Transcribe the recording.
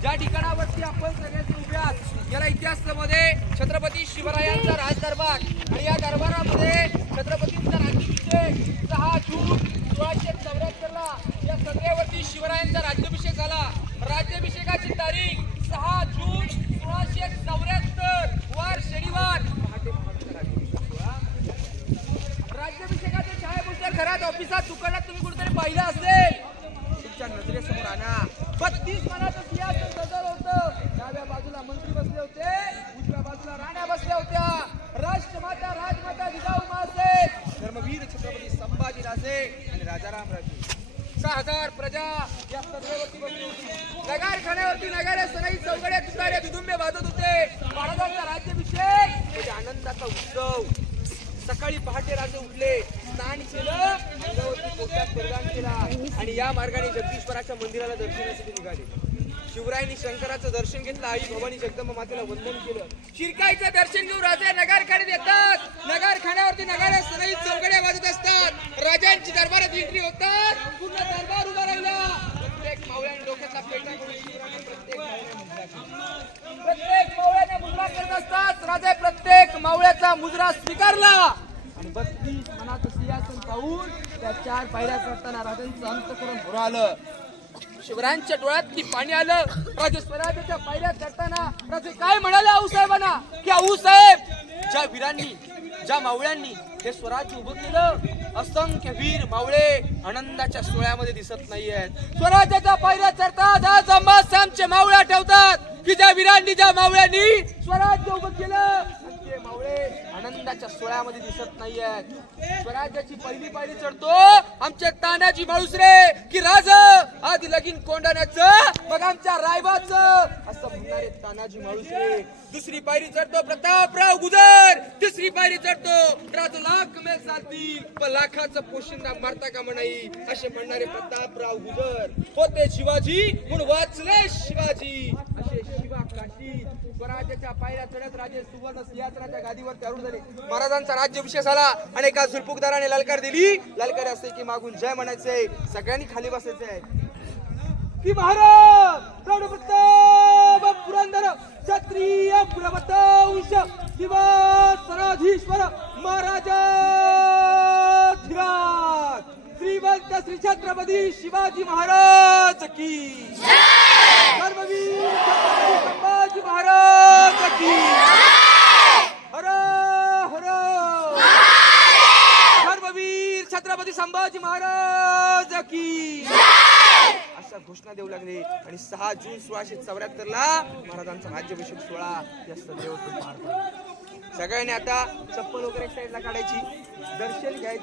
ज्या ठिकाणावरती आपण सगळ्यांनी उभे आहात याला इतिहासामध्ये छत्रपती शिवरायांचा राजदरबार आणि या दरबारामध्ये छत्रपतींचा राज्याभिषेक 6 जून 1674 ला या सगळ्यावरती शिवरायांचा राज्याभिषेक झाला। राज्याभिषेकाची तारीख 6 जून 1674 वार शनिवार। राज्याभिषेकाचे छायापुस्तक घरात ऑफिसात दुकानात तुम्ही कुठेतरी पाहिलं असेल। तुमच्या नजरेसमोर आणा 32 मानाचं सिंहासन सजवलं होतं। डाव्या बाजूला मंत्री बसले होते, उजव्या बाजूला राण्या बसल्या होत्या। राष्ट्रमाता राजमाता जिजाऊ माते, धर्मवीर छत्रपती संभाजीराजे आणि राजाराम राजे 6000 प्रजा या सदरेवरती बसली होती। नगारखान्यावरती नगारे सनई चौघडे तुतारे दुदुंबे वाजत होते। महाराजांचा राज्याभिषेक म्हणजे आनंदाचा उत्सव। सकाळी पहाटे राजे उठले, स्नान केलं, अंगावरती पोटात परिधान केला आणि या मार्गाने जगदीश्वराच्या मंदिराला दर्शनासाठी निघाले। शिवरायांनी शंकराचं दर्शन घेतलं, आई भवानी जगदंबा मातेला वंदन केलं। शिरकाईचं दर्शन घेऊन राजे नगारखान्यात येतात। नगारखान्यावरती नगारे सनई चौघडे वाजत असतात। राजांची दरबारात एंट्री होतात, पूर्ण दरबार उभा राहिला। प्रत्येक मावळ्याने डोक्यातला पेटा करून शिवरायांनी प्रत्येक मावळ्याने मुद्रा करत असतात। राजे प्रत्येक मावळ्याचा मुद्रा स्वीकारला आणि 32 मनाचं सिंहासन पाहून त्या 4 पायऱ्या चढताना राजांचं अंतःकरण भरालं। शिवरायांच्या डोळ्यात पाणी आलं। राजे स्वराज्याच्या पायऱ्या चढताना राजे काय म्हणाले आऊसाहेबांना की आऊसाहेब, ज्या वीरांनी ज्या मावळ्यांनी हे स्वराज्य उभं केलं, असंख्य वीर मावळे आनंदाच्या सोहळ्यामध्ये दिसत नाहीयेत। स्वराज्याच्या पायऱ्या चढतात आज आम्हाला आमचे मावळे आठवतात की ज्या वीरांनी ज्या मावळ्यांनी स्वराज्य उभं केलं, ते मावळे आनंदाच्या सोहळ्यामध्ये दिसत नाहीयेत। स्वराज्याची पहिली पायरी चढतो आमच्या तानाजी माळुसरे की राजा आधी लगीन कोंडाण्याचं मग आमच्या रायबाचं, असं म्हणणारे तानाजी माळुसरे। दुसरी पायरी चढतो प्रतापराव गुजर, तिसरी पायरी चढतो राजू लाख मेल चालती पण लाखाचं पोशिंदा मारता का म्हणाई, असे म्हणणारे प्रतापराव गुजर। होते शिवाजी म्हणून वाचले शिवाजी, असे शिवा काशी। स्वराज्याच्या पायऱ्या चढत राजे सुवर्ण सिंहासनाच्या गादीवर त्यारूढ झाले। महाराजांचा राज्याभिषेक झाला। अनेका झुलपुकदाराने ललकार दिली। ललकार असे की मागून जय म्हणायचे, सगळ्यांनी खाली बसायचे की महाराज प्रौढप्रताप पुरंदर क्षत्रिय कुलवंश शिवासनाधीश्वर महाराजा धीराज श्रीमंत श्री छत्रपती शिवाजी महाराज की जय। धर्मवीर छत्रपती संभाजी महाराज की हर हर। धर्मवीर छत्रपती संभाजी महाराज की अशा घोषणा देऊ लागले आणि 6 जून 1674 ला महाराजांचा राज्याभिषेक सोहळा या सदैव पार पडला। सगळ्यांनी आता चप्पल वगैरे साईडला काढायची, दर्शन घ्यायचं।